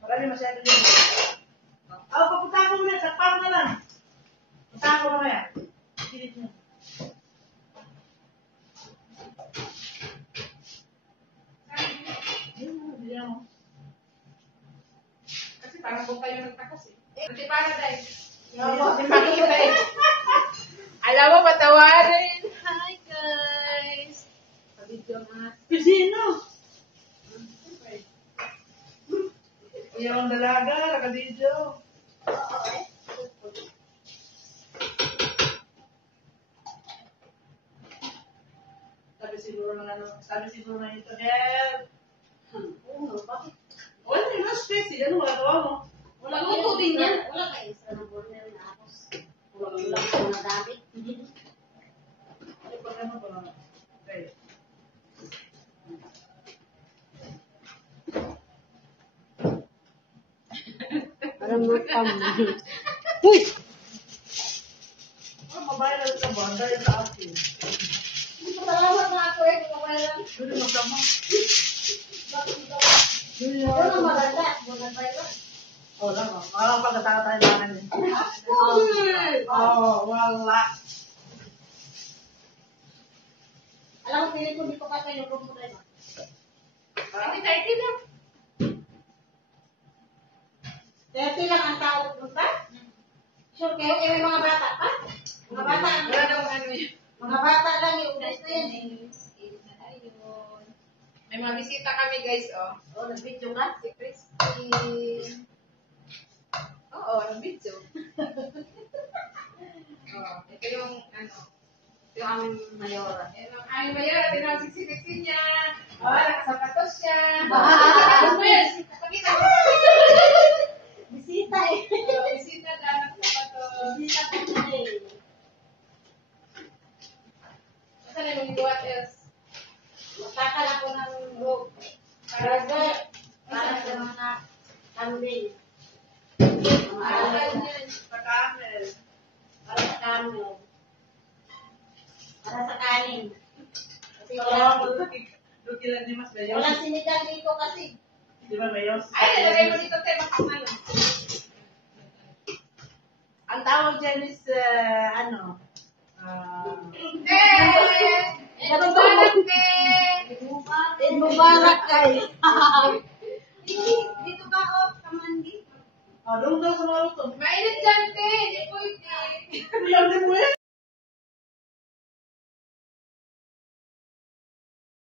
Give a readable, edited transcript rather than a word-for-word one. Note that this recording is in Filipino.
Marami masyado din. Papunta ko muna. Sakpa mo na lang. Punta ko mamaya. Pilit mo. Kasi parang kung kayo nagtakas eh. Kasi parang dahil. Alam mo, patawarin. Hi guys. Pabidyo nga. Sino? Yung dalaga, nakadidyo. Sabi siguro na ito, Del. Bakit? Wala na yung space, ano magagawa mo? Wala ko din yan. Wala kayo sa burner na ako. Wala ko na gamit. Ay, problema ko na. Okay. Parang matang. Uy! Mabayad sa banda, sa akin. Salamat na ako eh. Kumawalan. Pwede magkama. Ano maganda? Maganda yun. Oh, lang. Parang pagkatatayo namin yun. Oh, wala. Alam mo, pilit ko di ko pa kayo problema. Hindi, 30 lang. 30 lang ang tao mo pa? Sure kayo, may mga bata pa? Mga bata ang Wala daw ano yun. mga bata lang yung udas na yan eh. May mga bisita kami guys, oh. O, nag-video ka? Si Christine. Oo, nag-video. Oh, ito yung ano. Yung aming mayora. Yan ang aming mayara. Tinawag si sexy niya. Oh, nakasapatos siya. Ah! Pakita mo. Bisita eh. Oh, bisita ka, nakasapatos. Bisita ko eh. Saan na yung what else? Magkakal ako ng rope. Para sa mga kambing. Mga Aral alam. yan. Pag-amel. Para sa camel. Para sa kanin. Kasi Oh, wala, luki lang ni Mas Mayos. walang sinigang dito kasi. Di ba Mayos? Ay, nalagay mo dito tayo makasalo. Ang tawag dyan is, ano? Ito ba natin? Eid Mubarak guys. Dito ba o? Kamandi? Doon daw sa mga luto. Mainit dyan, te. Hindi pwede. Kuya, hindi mo eh.